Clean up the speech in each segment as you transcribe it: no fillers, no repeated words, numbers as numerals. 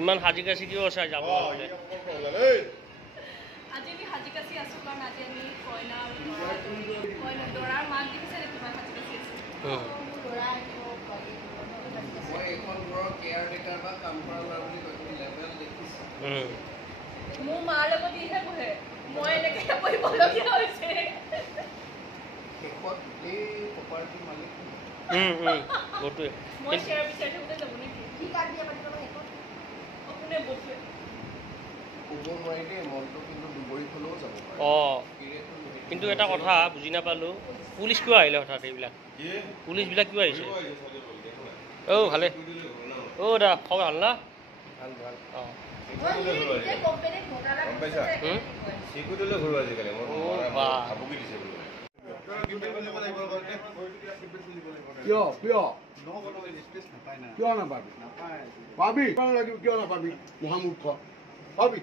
ইমান হাজি কাছি কিয় আছে যাব আজি আমি হাজি কাছি আছো কাৰণ আজি আমি কইনা দৰাৰ মাক দেখিছে নে তোমাৰ হাজি কাছি আছে মই এখন ঘৰৰ কেয়াৰটেকাৰ বা কাম কৰা ল'ৰা বুলি কৈছোঁ লেভেল দেখিছোঁ মোৰ মাৰ লগত ইহে বহে মই এনেকৈ বহিবলগীয়া হৈছে শেষত এই প্ৰপাৰ্টিৰ মালিক গোটে মই শ্বেয়াৰ বিচাৰি থাকোঁতে যাব নেকি কি কাট দিয়া পাতিব শেষত কোনে বসে ক'ব নোৱাৰি দেই মনটো কিন্তু দুবৰি হ'লেও যাব পাৰে কিন্তু এটা কথা বুজি নাপালোঁ পুলিচ কিয় আহিলে হঠাৎ এইবিলাক পুলিচবিলাক কিয় আহিছে ভালে দা খবৰ ভাল না ভাল ভাল কিয় নাপাবি পাবি কিয় নাপাবি মহামূৰ্খ পাবি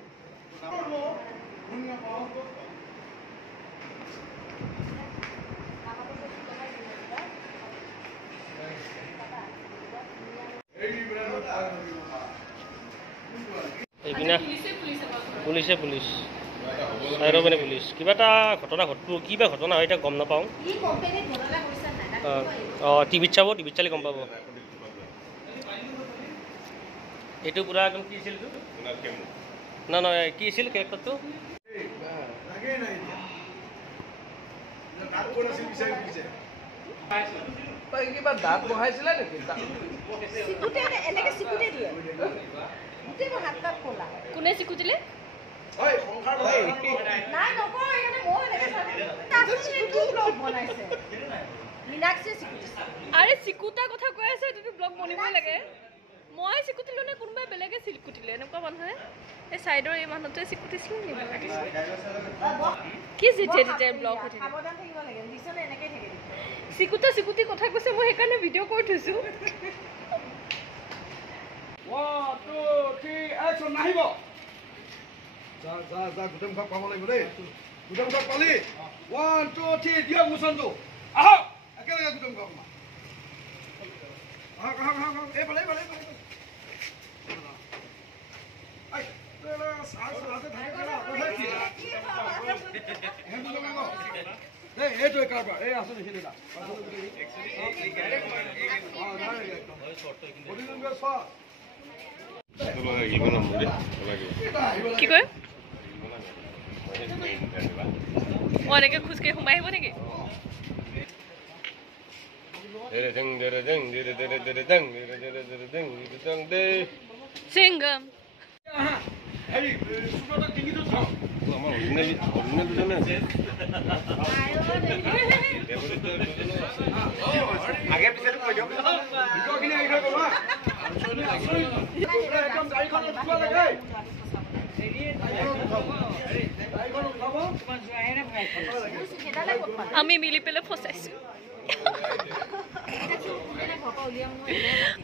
পুলিচে পুলিচ চাইৰপিনে পুলিচ কিবা এটা ঘটনা ঘটব কিবা ঘটনা হয় এতিয়া গম নাপাওঁ টিভিত চাব টিভিত চালে গম পাব এইটো পুৰা একদম কি আছিল নহয় কি আছিল কেৰেক্টাৰটো কিবা দাঁত বহাইছিলে নেকি কোনে চিকুটিলে আৰে চিকুটা কথা কৈ আছে এইটো ব্লগ বনিবই লাগে মই চিকুটিলো নে কোনোবাই বেলেগে চিকুটিলে এনেকুৱা মানুহে এই চাইডৰ এই মানুহটোৱে চিকুটিছিল নেকি কি যেতিয়া ব্লগ হৈ থাকে চিকুটা চিকুটি কথা কৈছে মই সেইকাৰণে ভিডিঅ' কৰি থৈছোঁ নাহিব গোটেই মুখত পাব লাগিব দেই গোটেই মুখত পালি 1 2 3 দিয়ক মোচনটো আহক একেলগে গোটেই মুখত আহক এই পালে এইটো কাৰবাৰ এই আছে নেকি দাদা কি কয় এনেকৈ খোজকাঢ়ি সোমাই আহিব নেকি সিংগম আগে পিছে কৈ দিয়ক আমি মিলি পেলাই ফচাইছো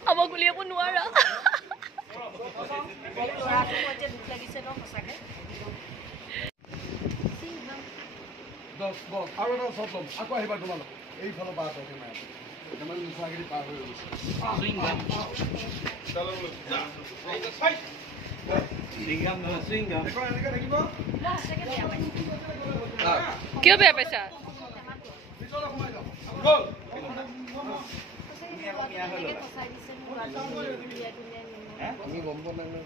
আমাক উলিয়াব নোৱাৰা আৰু এটা চব ল'ম আকৌ আহিবা তোমালোক এইফালৰ পৰা মুখাগিৰি পাৰ হৈ গৈছে কিয় বেয়া পাইছা আমি গম পোৱা নাই